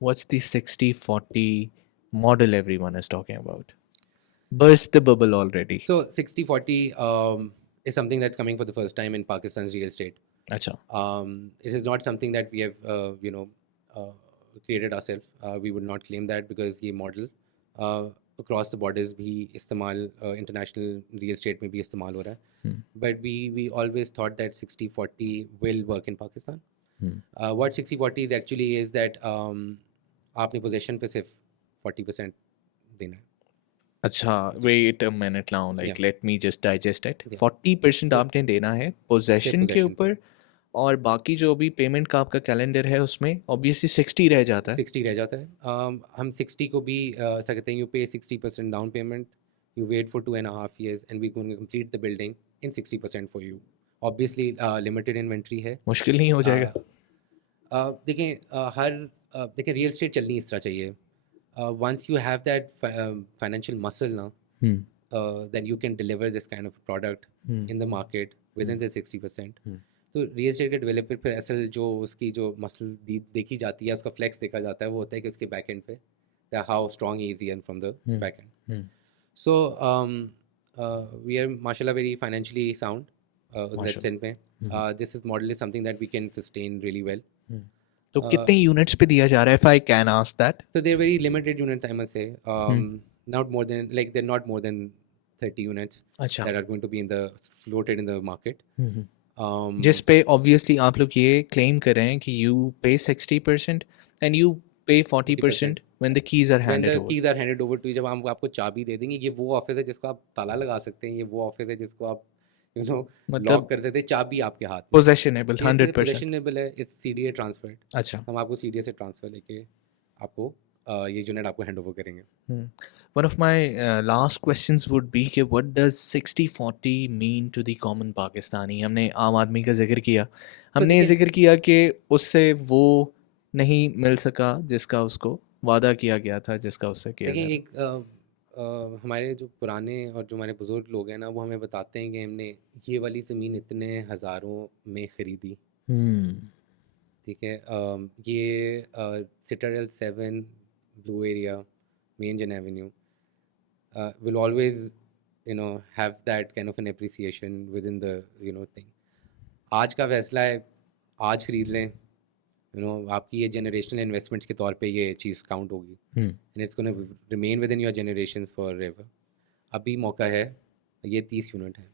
What's the 60-40 model everyone is talking about? Burst the bubble already. So 60/40 is something that's coming for the first time in Pakistan's real estate. अच्छा. It is not something that we have, uh, created ourselves. We would not claim that because ये model uh, across the borders भी इस्तेमाल international real estate में भी इस्तेमाल हो रहा है. Hmm. But we always thought that 60/40 will work in Pakistan. Hmm. What 60/40 actually is that आपने possession पे सिर्फ 40% देना है. अच्छा, wait a minute now, like Yeah, let me just digest it. yeah. 40% So आपने देना है सिर्फ पोजेशन के possession पे ऊपर, और बाकी जो भी पेमेंट का आपका कैलेंडर है उसमें ऑब्वियसली 60 रह जाता है. 60 रह जाता है. हम 60 को भी ऐसा कहते हैं, you pay 60% down payment, you wait for 2.5 years and we going to complete the building in 60% for you. Obviously limited inventory है. मुश्किल नहीं हो जाएगा? देखें देखें रियल स्टेट चलनी इस तरह चाहिए. Once you have that financial muscle ना, Hmm. then you can deliver this kind of product Hmm. in the market within the 60%. Hmm. तो रियल एस्टेट के डेवलपर फिर असल जो उसकी जो मसल देखी जाती है, उसका फ्लेक्स देखा जाता है, वो होता है कि उसके बैक एंड पे how strong is he from the Hmm. Back end. Hmm. So we are माशाल्लाह very financially sound in that माशाल्लाह. सेंस में. This is model is something that we can sustain really well. Hmm. तो कितने यूनिट्स पे दिया जा रहा है, if I can ask that? So they're very limited units, I must say. Hmm. Not more than, like, they're not more than 30 units अच्छा. that are going to be in the floated in the market. Hmm. Um, जिस पे ऑब्वियसली आप लोग ये क्लेम कर रहे हैं कि you pay 60% and you pay 40% when the keys are when handed the over. keys are handed over to you, जब हम आपको चाबी दे देंगे, ये वो ऑफिस है जिसको आप ताला लगा सकते हैं, ये वो ऑफिस है जिसको आप लॉक मतलब कर सकते हैं, चाबी आपके हाथ में. पोजेशनेबल ये 100%. पोजेशनेबल है, इट्स सीडीए ट्रांसफर्ड. अच्छा. हम आपको सीडीए से ट्रांसफर लेके आपको ये यूनिट आपको हैंड ओवर करेंगे. One of my last questions would be कि what does 60-40 mean to the common Pakistani? हमने आम आदमी का जिक्र किया, हमने देखिए- जिक्र किया कि उससे वो नहीं मिल सका जिसका उसको वादा किया गया था, जिसका उससे किया देखिए, गया एक हमारे जो पुराने और जो हमारे बुजुर्ग लोग हैं ना, वो हमें बताते हैं कि हमने ये वाली ज़मीन इतने हज़ारों में ख़रीदी. था. ठीक है. ये सिटाडेल 7 ब्लू एरिया, मेन जन Avenue, will always have that kind of an appreciation with in the thing. आज का फैसला है, आज ख़रीद लें, आपकी ये जनरेशनल इन्वेस्टमेंट्स के तौर पे ये चीज़ काउंट होगी, and it's gonna remain with in your generations for ever. अभी मौका है, ये 30 यूनिट है.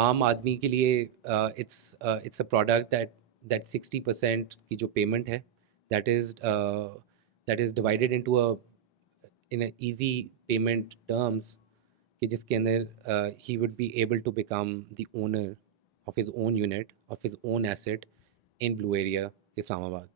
आम आदमी के लिए इट्स अ प्रोडक्ट दैट 60% की जो पेमेंट है, that is divided into a in easy payment terms, कि जिसके अंदर he would be able to become the owner of his own unit, of his own asset in Blue Area, Islamabad.